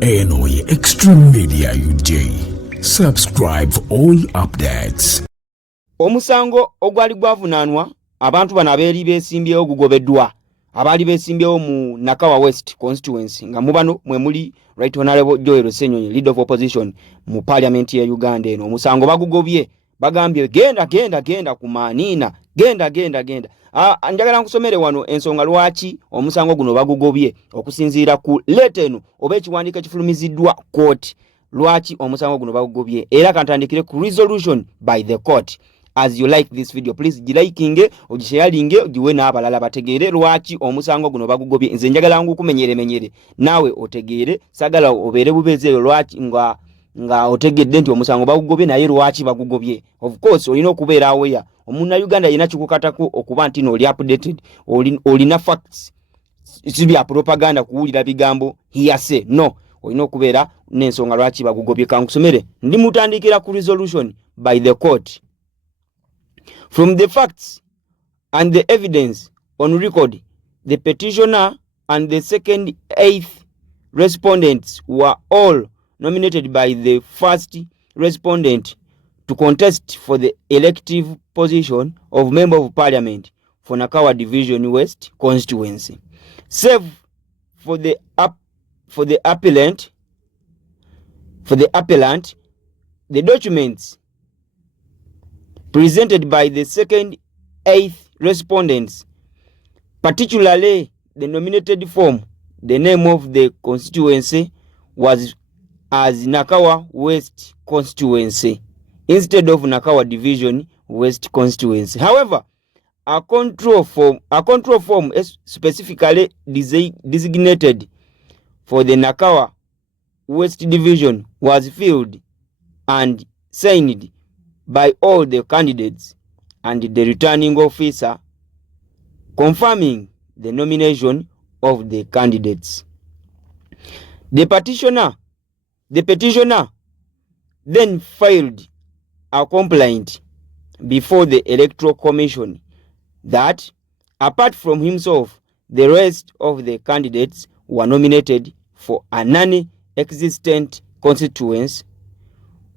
Enoy Extreme Media UJ. Subscribe for all updates. Omusango ogwali gwavunanwa abantu bano abeeri beesimbyewo gugobeddwa abaali beesimbyewo mu Nakawa West constituency nga mubano mwe muli Right Honorable Joel Ssenyonyi, Leader of Opposition mu Parliament ya Uganda eno. Omusango bagugobye bagambye genda ku Manina genda. Njagala nkusomere wano ensonga lwaki omusango guno bagugobye okusinziira ku letter eno oba ekiwandiiko ekifulumiziddwa court. Lwaki omusango guno bagugobye era kantandikire ku resolution by the court. As you like this video, please gilikinge, ogisharinge, ogiwe n'abalala bategeere lwaki omusango guno bagugobye. Nze njagala ngukumenyere nawe otegeere, sagala obeere bubezeeyo lwaki nga otegedde nti omusango bagugobye naye lwaki bagugobye. Of course olina okubeera aware. Omuna Uganda yina kikukatako okuba nti oli updated, olina facts. Si bya propaganda kuwulira bigambo hearsay. No, olina okubeera n'ensonga lwaki bagugobye. Kankusomere ndi mutandikira ku resolution by the court. From the facts and the evidence on record, the petitioner and the second 8th respondents were all nominated by the first respondent to contest for the elective position of Member of Parliament for Nakawa Division West constituency. Save for the appellant, the documents presented by the second 8th respondents, particularly the nominated form, the name of the constituency was as Nakawa West constituency instead of Nakawa Division West constituency. However, a control form specifically designated for the Nakawa West Division was filled and signed by all the candidates and the returning officer confirming the nomination of the candidates. The petitioner then filed a complaint before the Electoral Commission that apart from himself, the rest of the candidates were nominated for a non-existent constituency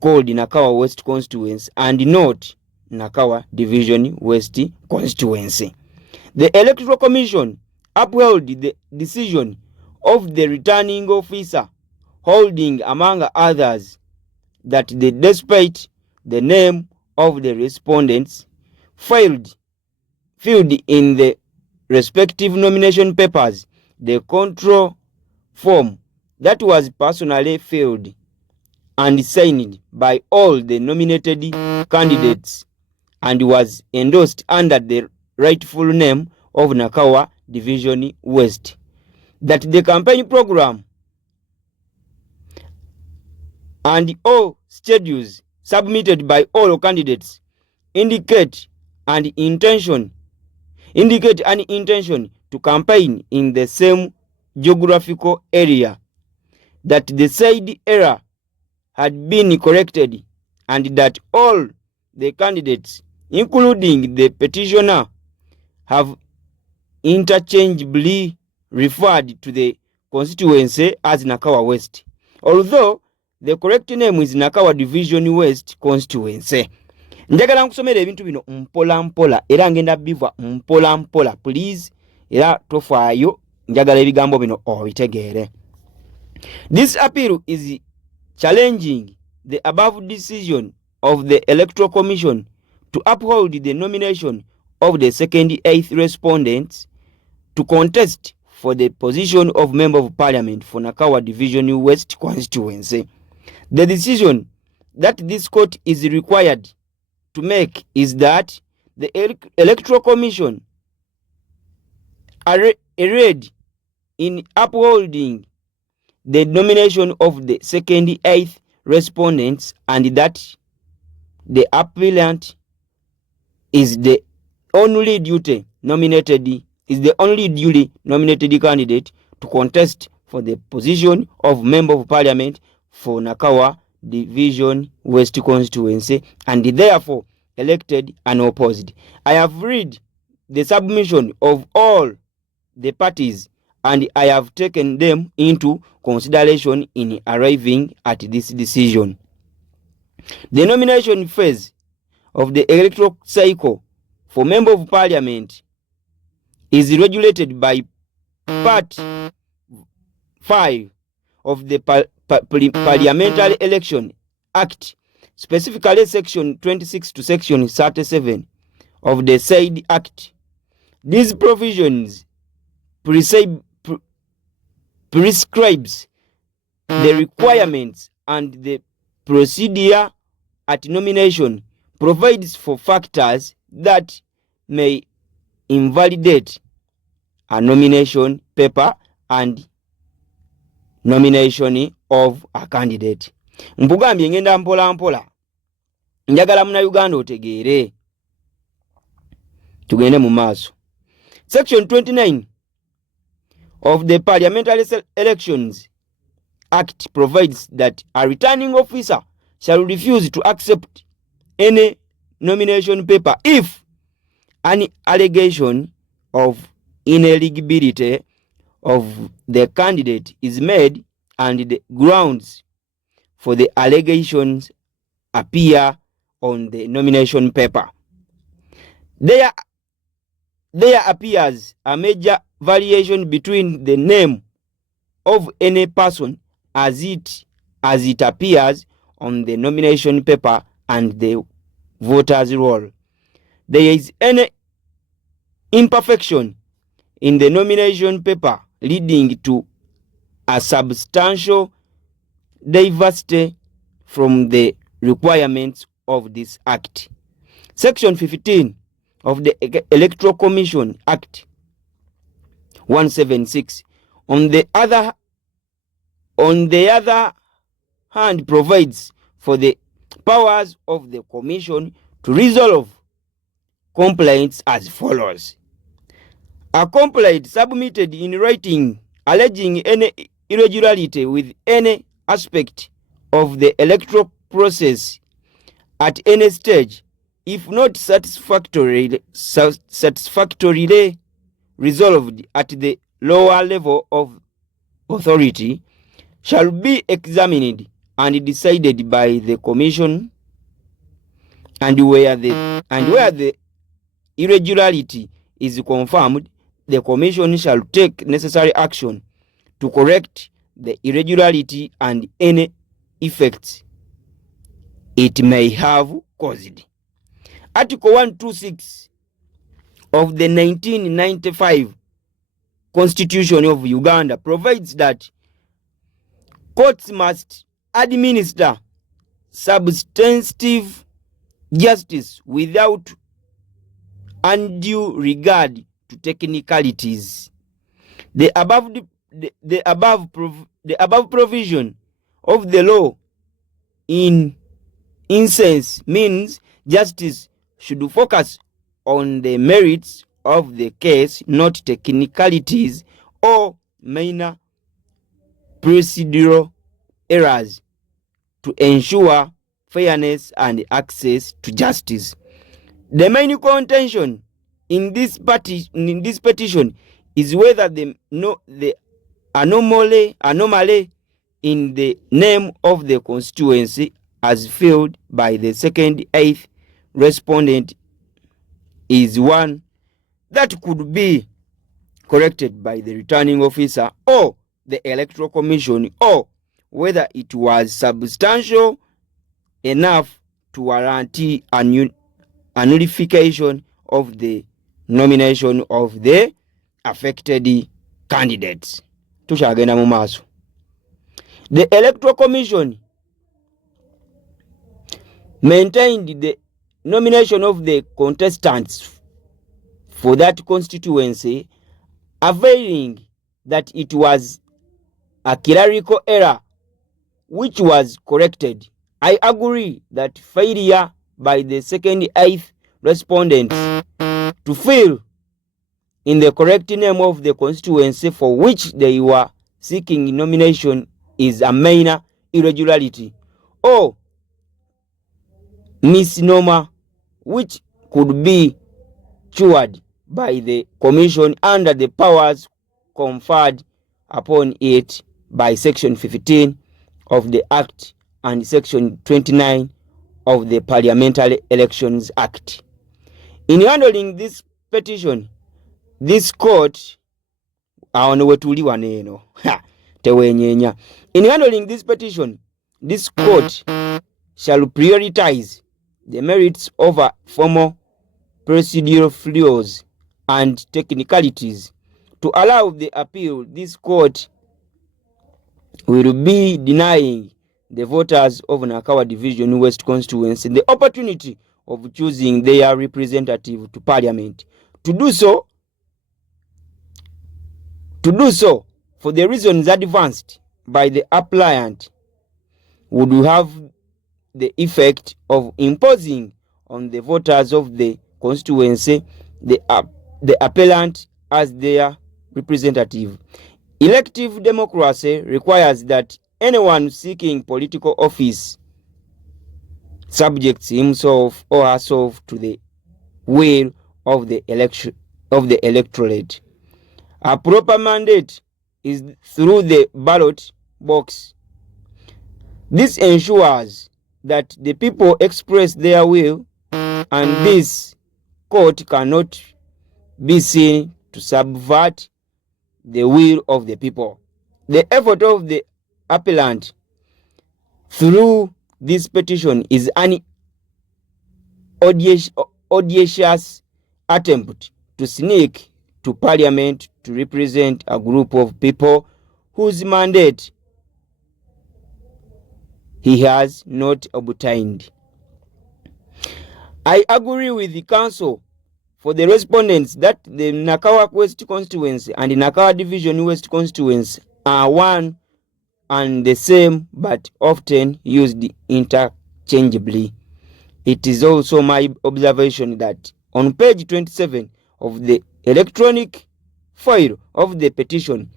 called Nakawa West constituency and not Nakawa Division West constituency. The Electoral Commission upheld the decision of the returning officer, holding among others that despite the name of the respondents filled in the respective nomination papers, the control form that was personally filled and signed by all the nominated candidates and was endorsed under the rightful name of Nakawa Division West, that the campaign program and all schedules submitted by all candidates indicate an intention to campaign in the same geographical area, that the said error had been corrected, and that all the candidates, including the petitioner, have interchangeably referred to the constituency as Nakawa West, although the correct name is Nakawa Division West constituency. Njagala nkusomera ebintu bino mpola era ngenda biva mpola please, era tofaayo, njagala ebigambo bino obitegeere. This appeal is challenging the above decision of the Electoral Commission to uphold the nomination of the second 8th respondents to contest for the position of Member of Parliament for Nakawa Division West constituency. The decision that this court is required to make is that the Electoral Commission erred in upholding the nomination of the second 8th respondents, and that the appellant is the only duly nominated candidate to contest for the position of Member of Parliament for Nakawa Division West constituency, and therefore elected unopposed. I have read the submission of all the parties and I have taken them into consideration in arriving at this decision. The nomination phase of the electoral cycle for Member of Parliament is regulated by Part 5 of the Parliamentary Election Act, specifically Section 26 to Section 37 of the said Act. These provisions prescribes the requirements and the procedure at nomination, provides for factors that may invalidate a nomination paper and nomination of a candidate. Mpugambye ngenda mpola mpola, njagala muna Uganda otegeere, tugende mu maaso. Section 29 of the Parliamentary Elections Act provides that a returning officer shall refuse to accept any nomination paper if an allegation of ineligibility of the candidate is made and the grounds for the allegations appear on the nomination paper. There appears a major variation between the name of any person as it appears on the nomination paper and the voter's roll. There is any imperfection in the nomination paper leading to a substantial diversity from the requirements of this Act. Section 15 of the Electoral Commission Act 176 on the other hand provides for the powers of the Commission to resolve complaints as follows. A complaint submitted in writing alleging any irregularity with any aspect of the electoral process at any stage, if not satisfactorily resolved at the lower level of authority, shall be examined and decided by the Commission, and where the irregularity is confirmed, the Commission shall take necessary action to correct the irregularity and any effects it may have caused. Article 126 of the 1995 Constitution of Uganda provides that courts must administer substantive justice without undue regard to technicalities. The above provision of the law in essence means justice should focus on the merits of the case, not technicalities or minor procedural errors, to ensure fairness and access to justice. The main contention in this petition is whether the anomaly in the name of the constituency as filled by the second eighth respondent is one that could be corrected by the returning officer or the Electoral Commission, or whether it was substantial enough to warrant a nullification of the nomination of the affected candidates. Tushagenda mu maaso. The Electoral Commission maintained the nomination of the contestants for that constituency, availing that it was a clerical error which was corrected. I agree that failure by the second eighth respondents to fill in the correct name of the constituency for which they were seeking nomination is a minor irregularity or misnomer which could be cured by the Commission under the powers conferred upon it by Section 15 of the Act and Section 29 of the Parliamentary Elections Act. In handling this petition, this court in handling this petition, this court shall prioritize the merits over formal procedural flaws and technicalities. To allow the appeal, this court will be denying the voters of Nakawa Division West constituency the opportunity of choosing their representative to parliament. To do so for the reasons advanced by the applicant would have the effect of imposing on the voters of the constituency the appellant as their representative. Elective democracy requires that anyone seeking political office subjects himself or herself to the will of the electorate. A proper mandate is through the ballot box. This ensures that the people express their will, and this court cannot be seen to subvert the will of the people. The effort of the appellant through this petition is an audacious attempt to sneak to parliament to represent a group of people whose mandate he has not obtained. I agree with the council for the respondents that the Nakawa West constituency and the Nakawa Division West constituency are one and the same, but often used interchangeably. It is also my observation that on page 27 of the electronic file of the petition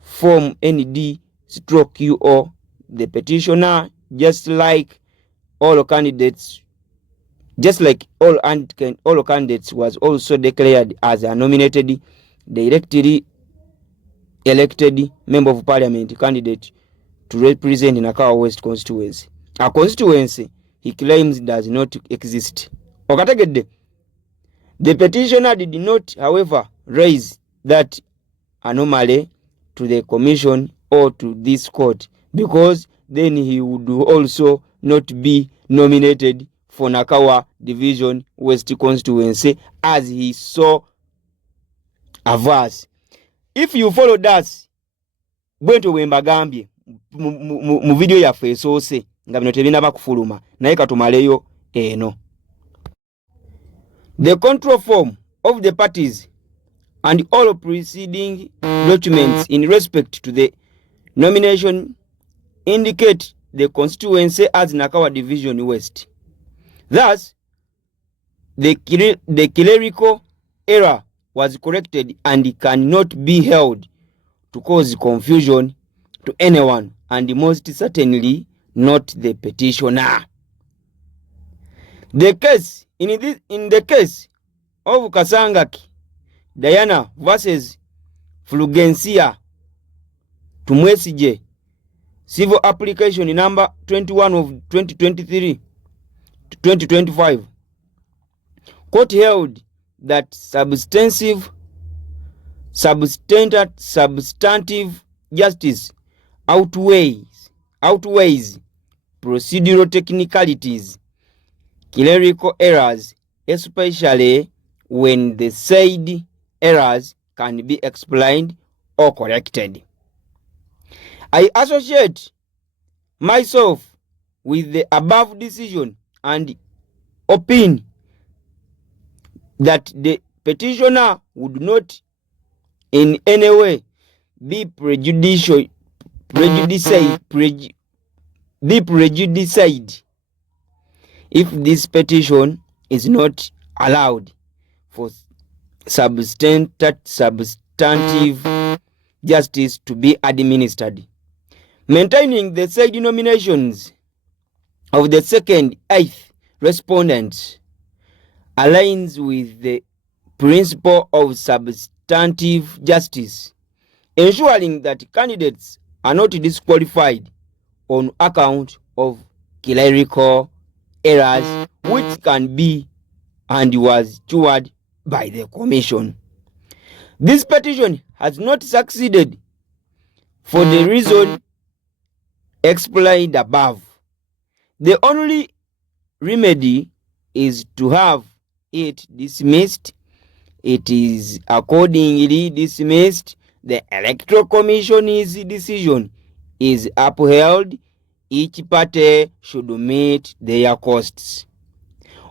form ND/UO, the petitioner, just like all candidates, was also declared as a nominated, directly elected member of parliament candidate to represent Nakawa West constituency. A constituency he claims does not exist. Okategede. The petitioner did not, however, raise that anomaly to the commission or to this court, because then he would also not be nominated for Nakawa Division West constituency as he so averse. If you follow that, bwento wembagambye mu video ya fesose nga bino tebina bakufuluma naye katumaleyo eno. The control form of the parties and all preceding documents in respect to the nomination indicate the constituency as Nakawa Division West. Thus, the clerical error was corrected and cannot be held to cause confusion to anyone, and most certainly not the petitioner. The case in the case of Kasangaki Diana versus Fulgensia Tumwesije, civil application number 21 of 2023 to 2025, court held that substantive justice outweighs procedural technicalities, clerical errors, especially when the said errors can be explained or corrected. I associate myself with the above decision and opine that the petitioner would not in any way be prejudiced if this petition is not allowed for substantive justice to be administered. Maintaining the said nominations of the second eighth respondents aligns with the principle of substantive justice ensuring that candidates are not disqualified on account of clerical errors which can be and was cured by the commission. This petition has not succeeded for the reason explained above. The only remedy is to have it dismissed. It is accordingly dismissed. The Electoral Commission's decision is upheld. Each party should meet their costs.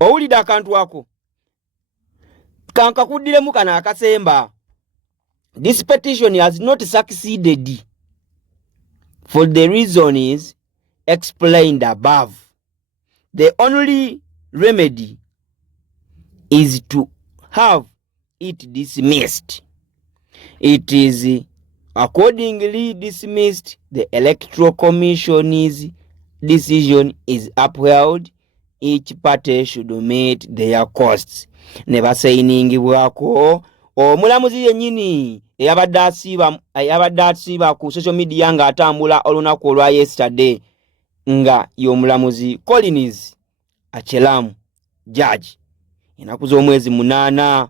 Owulida akantu wako kankakuddiremu kana akasemba. This petition has not succeeded for the reason is explained above. The only remedy is to have it dismissed. It is accordingly dismissed. The Electoral Commission's decision is upheld. Each party should meet their costs. Never saying wako omulamuzi yennyini eyabadde asiiba ku social media nga atambula olunaku olwa yesterday nga y'omulamuzi Collins Achelamu judge enaku z'omwezi 8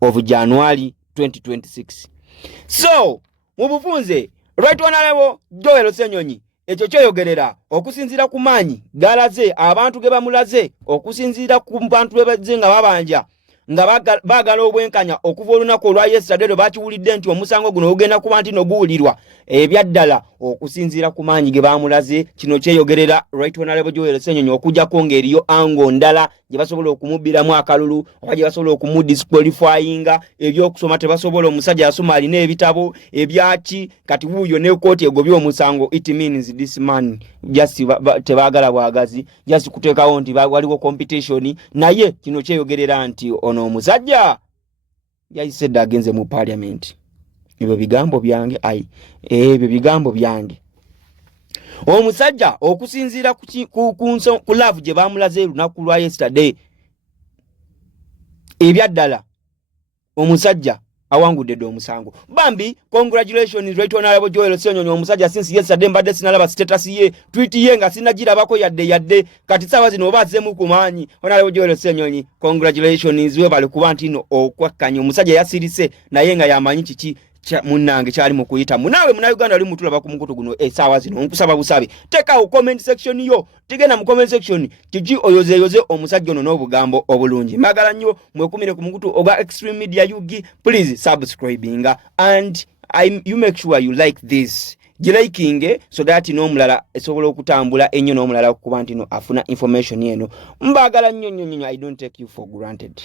of January 2026. So mu bufunze Right Honorable Joel Ssenyonyi ekyo kyoyogerera okusinziira ku maanyi galaze abantu ge bamulaze okusinziira ku bantu bebaze nga babanja nga bagala obwenkanya okuva olunaku olwa yesterday bakiwulidde nti omusango guno ogenda kuba nti noguwulirwa ebyaddala okusinziira ku maanyi ge bamulaze kino kyeyogerera Right Honorable Joel Ssenyonyi okujjako ng'eriyo ango ndala gye basobola okumubbiramu akalulu oba gye basobola okumudisqualifyinga ebyokusoma tebasobola omusajja yasoma alina ebitabo ebyaki kati wuuyo ne kooti egobye omusango. It means this man just tebaagala bwagazi just kuteekawo nti waliwo competition naye kino kyeyogerera nti ono omusajja yayisedde agenze mu parliament. Ebyo bigambo byange ebyo bigambo byange. Omusajja okusinziira ku love gye bamulaze lunaku lwa yesterday ebyaddala omusajja awangudde omusango. Bambi congratulations Right Honorable Joel Ssenyonyi omusajja since yesterday mbadde sinalaba status ye tweet ye nga sinagirabako yadde kati sawa zino obazzemu ku maanyi. Honorable Joel Ssenyonyi congratulations webale kuba ntino okwakkanya omusajja yasirise naye nga yamanyi kiki munange kyali mu kuyita munawe muna Uganda ali mutulaba ku mukutu guno sawa zino nkusaba busabe teka comment section yo tigena mu comment section kiki oyoze omusajja ono n'obugambo obulungi. Magala nnyo mwekumire ku mukutu oga Extreme Media Yugi. Please subscribing and you make sure you like this liking so that n'omulala esobola okutambula ennyo n'omulala okuba ntino afuna information yeno. Mbagala nnyo I don't take you for granted.